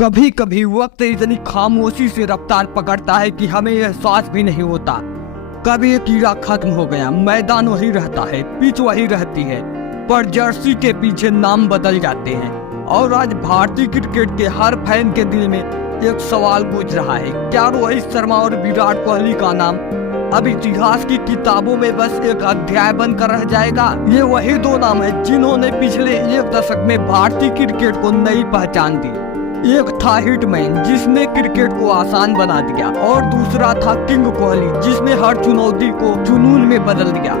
कभी कभी वक्त इतनी खामोशी से रफ्तार पकड़ता है कि हमें एहसास भी नहीं होता। कभी एक कीड़ा खत्म हो गया, मैदान वही रहता है, पिच वही रहती है, पर जर्सी के पीछे नाम बदल जाते हैं। और आज भारतीय क्रिकेट के हर फैन के दिल में एक सवाल गूंज रहा है, क्या रोहित शर्मा और विराट कोहली का नाम अब इतिहास की किताबों में बस एक अध्याय बनकर रह जाएगा? ये वही दो नाम है जिन्होंने पिछले एक दशक में भारतीय क्रिकेट को नई पहचान दी। एक था हिटमैन जिसने क्रिकेट को आसान बना दिया, और दूसरा था किंग कोहली जिसने हर चुनौती को जुनून में बदल दिया।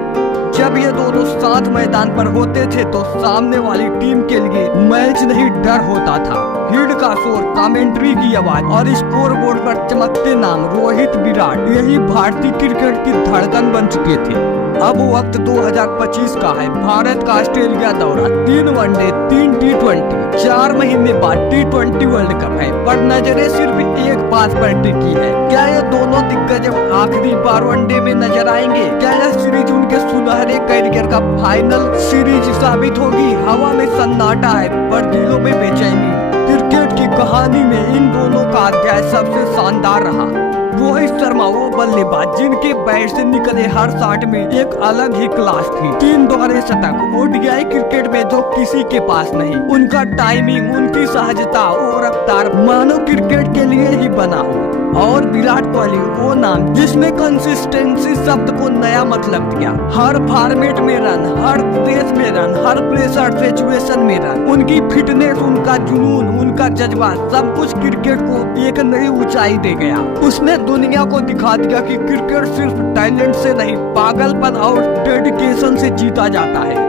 जब ये दोनों साथ मैदान पर होते थे तो सामने वाली टीम के लिए मैच नहीं डर होता था। हिट का शोर, कमेंट्री की आवाज और स्कोर बोर्ड पर चमकते नाम रोहित, विराट, यही भारतीय क्रिकेट की धड़कन बन चुके थे। अब वक्त 2025 का है। भारत का ऑस्ट्रेलिया दौरा, 3 वनडे, 3 T20, 4 महीने बाद T20 वर्ल्ड कप है, पर नजरें सिर्फ एक बात पर टिकी है, क्या ये दोनों दिग्गज अब आखिरी बार वनडे में नजर आएंगे? क्या यह सीरीज उनके सुनहरे करियर का फाइनल सीरीज साबित होगी? हवा में सन्नाटा है पर दिलों में बेचैनी। क्रिकेट की कहानी में इन दोनों का अध्याय सबसे शानदार रहा। रोहित शर्मा वो बल्लेबाज जिनके बैट से निकले हर शॉट में एक अलग ही क्लास थी। 3 दोहरे शतक ओडीआई क्रिकेट में जो किसी के पास नहीं। उनका टाइमिंग, उनकी सहजता और रफ्तार मानो क्रिकेट के लिए ही बना हो। और विराट कोहली वो नाम जिसने कंसिस्टेंसी शब्द को नया मतलब दिया। हर फॉर्मेट में रन, हर देश में रन, हर प्रेशर सिचुएशन में रन। उनकी फिटनेस, उनका जुनून, उनका जज्बा, सब कुछ क्रिकेट को एक नई ऊंचाई दे गया। उसने दुनिया को दिखा दिया कि क्रिकेट सिर्फ टैलेंट से नहीं, पागलपन और डेडिकेशन से जीता जाता है।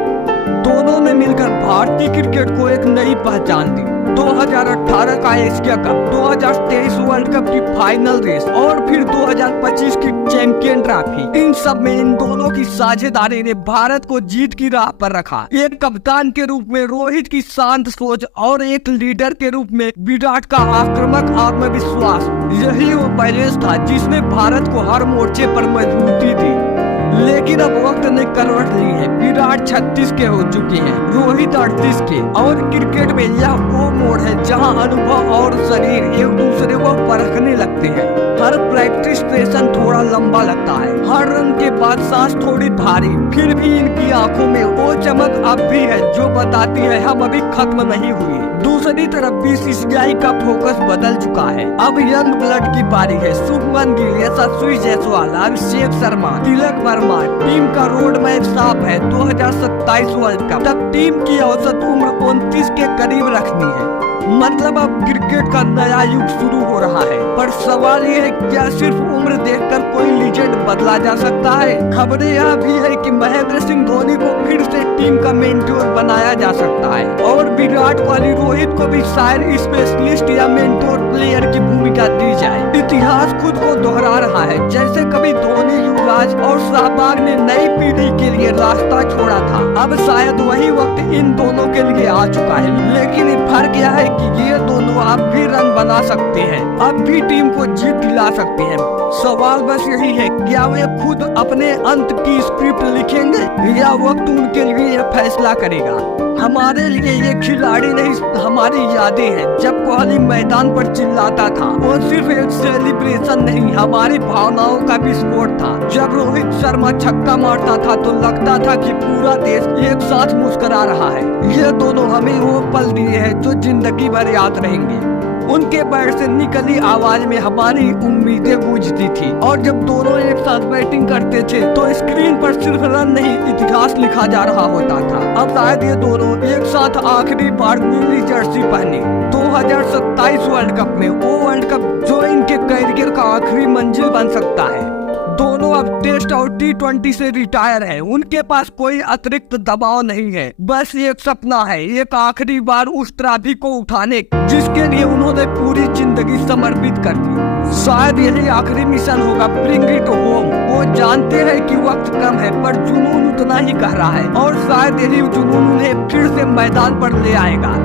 दोनों ने मिलकर भारतीय क्रिकेट को एक नई पहचान दी। 2018 का एशिया कप, 2023 वर्ल्ड कप की फाइनल रेस और फिर 2025 की चैंपियन ट्रॉफी, इन सब में इन दोनों की साझेदारी ने भारत को जीत की राह पर रखा। एक कप्तान के रूप में रोहित की शांत सोच और एक लीडर के रूप में विराट का आक्रामक आत्मविश्वास, यही वो बैलेंस था जिसने भारत को हर मोर्चे पर मजबूती दी। लेकिन अब वक्त ने करवट ली है। विराट 36 के हो चुके हैं, रोहित 38 के, और क्रिकेट में यह वो मोड़ है जहां अनुभव और शरीर एक दूसरे को परखने लगते हैं। हर प्रैक्टिस सेशन थोड़ा लंबा लगता है, हर रन के बाद सांस थोड़ी भारी, फिर भी इनकी आंखों में वो चमक अब भी है जो बताती है हम अभी खत्म नहीं हुए। दूसरी तरफ बीसीसीआई का फोकस बदल चुका है। अब यंग ब्लड की बारी है। शुभमन गिल, यशस्वी जायसवाल, अभिषेक शर्मा, तिलक वर्मा। टीम का रोड मैप साफ है। 2027 वर्ल्ड कप तक टीम की औसत उम्र 29 के करीब रखनी है। मतलब अब क्रिकेट का नया युग शुरू हो रहा है। पर सवाल ये है, क्या सिर्फ उम्र देखकर कोई लीजेंड बदला जा सकता है? खबरें यह भी है कि महेंद्र सिंह धोनी को फिर से टीम का मेंटोर बनाया जा सकता है, और विराट कोहली, रोहित को भी शायद स्पेशलिस्ट या मेंटोर प्लेयर की भूमिका दी जाए। इतिहास खुद को दोहरा रहा है। जैसे कभी धोनी, युवराज और सहवाग ने नई पीढ़ी के लिए रास्ता छोड़ा था, अब शायद वही वक्त इन दोनों के लिए आ चुका है। लेकिन फर्क यह है कि ये दोनों अब भी रन बना सकते हैं, अब भी टीम को जीत दिला सकते हैं। सवाल बस यही है, क्या वे खुद अपने अंत की स्क्रिप्ट लिखेंगे या वक्त उनके लिए यह फैसला करेगा? हमारे लिए ये खिलाड़ी नहीं, हमारी यादें हैं। जब कोहली मैदान पर चिल्लाता था वो सिर्फ एक सेलिब्रेशन नहीं, हमारी भावनाओं का विस्फोट था। जब रोहित शर्मा छक्का मारता था तो लगता था कि पूरा देश एक साथ मुस्कुरा रहा है। ये दोनों हमें वो पल दिए हैं जो जिंदगी भर याद रहेंगे। उनके बैट से निकली आवाज में हमारी उम्मीदें गूंजती थी, और जब दोनों एक साथ बैटिंग करते थे तो स्क्रीन पर सिर्फ रन नहीं, इतिहास लिखा जा रहा होता था। अब शायद ये दोनों एक साथ आखिरी बार नीली जर्सी पहने 2027 वर्ल्ड कप में, वो वर्ल्ड कप जो इनके करियर का आखिरी मंजिल बन सकता है। दोनों अब टेस्ट और T20 से रिटायर हैं। उनके पास कोई अतिरिक्त दबाव नहीं है, बस एक सपना है, एक आखिरी बार उस ट्रॉफी को उठाने जिसके लिए उन्होंने पूरी जिंदगी समर्पित कर दी। शायद यही आखिरी मिशन होगा, ब्रिंग इट होम। वो जानते हैं कि वक्त कम है पर जुनून उतना ही गहरा है, और शायद यही जुनून उन्हें फिर से मैदान पर ले आएगा।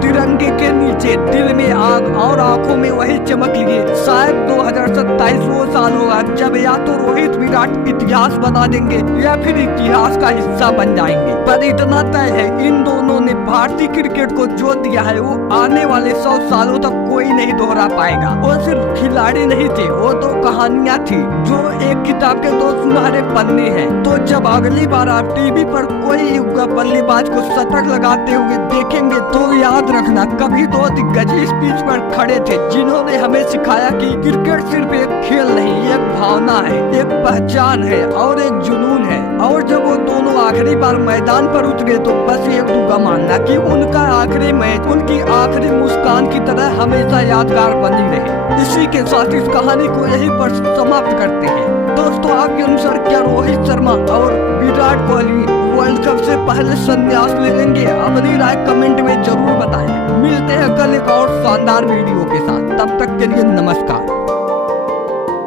तिरंगे के नीचे दिल में आग और आंखों में वही चमक लिए। शायद 2027 वो साल होगा जब या तो रोहित विराट इतिहास बना देंगे या फिर इतिहास का हिस्सा बन जाएंगे। पर इतना तय है, इन दोनों ने भारतीय क्रिकेट को जो दिया है वो आने वाले 100 सालों तक कोई नहीं दोहरा पाएगा। वो सिर्फ खिलाड़ी नहीं थे, वो तो कहानियां थी जो एक किताब के 2 सुनहरे पन्ने हैं। तो जब अगली बार आप टीवी पर कोई युवा बल्लेबाज को शतक लगाते हुए देखेंगे तो याद रखना, कभी 2 दिग्गज इस पिच पर खड़े थे जिन्होंने हमें सिखाया कि क्रिकेट सिर्फ एक खेल नहीं, एक भावना है, एक पहचान है और एक जुनून है। और जब वो दोनों आखिरी बार मैदान पर उतरे तो बस एक दुआ मानना कि उनका आखिरी मैच उनकी आखिरी मुस्कान की तरह हमेशा यादगार बनी रहे। इसी के साथ इस कहानी को यहीं पर समाप्त करते हैं। दोस्तों, आपके अनुसार क्या रोहित शर्मा और विराट कोहली वर्ल्ड कप से पहले संन्यास ले लेंगे? अपनी राय कमेंट में जरूर बताएं। मिलते हैं कल एक और शानदार वीडियो के साथ, तब तक के लिए नमस्कार।